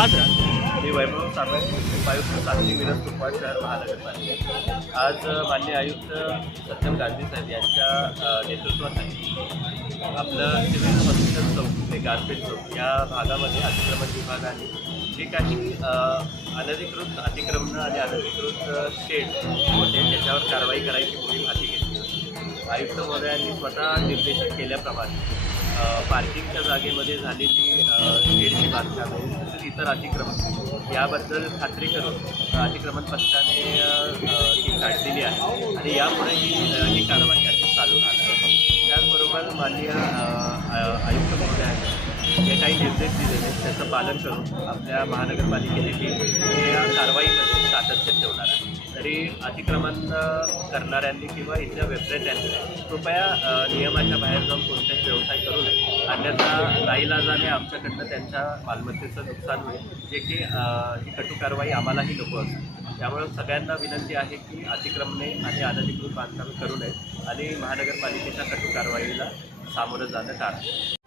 हा मी वैभव सावंत उपायुक्त सांगली विनोद कुपवाड शहर महानगरपालिका. आज मान्य आयुक्त सत्यम गांधी साहेब यांच्या नेतृत्वासाठी आपलं सिव्हिल हॉस्पिटल चौक ते गारपेट चौक या भागामध्ये अतिक्रमण विभागाने जे काही अनधिकृत अतिक्रमण आणि अनधिकृत शेड होते त्याच्यावर कारवाई करायची मोहीम हाती घेतली. आयुक्त महोदयांनी स्वतः निर्देशित केल्याप्रमाणे पार्किंगच्या जागेमध्ये झालेली शेडची बांधकामे इतर अतिक्रमण. याबद्दल खात्री करून अतिक्रमण पथकाने ती काढलेली आहे. आणि यामुळे ही ही कारवाई अशी चालू राहणार त्याचबरोबर माननीय आयुक्त महोदयांनी जे काही निर्देश दिलेले आहेत त्याचं पालन करून आपल्या महानगरपालिकेची टीम या कारवाईमध्ये सातत्य ठेवणार आहे. तरी अतिक्रमण करणाऱ्यांनी किंवा इथल्या व्यापाऱ्यांनी कृपया नियमाच्या बाहेर जाऊन कोणताही व्यवसाय करू अन्यथा नाईलाजाने आमच्याकडनं त्यांच्या मालमत्तेचं नुकसान होईल. जे की ही कटू कारवाई आम्हालाही नको असते त्यामुळे सगळ्यांना विनंती आहे की अतिक्रमणे आणि अनधिकृत बांधकामे करू नये आणि महानगरपालिकेच्या कटू कारवाईला सामोरं जाणं टाळा.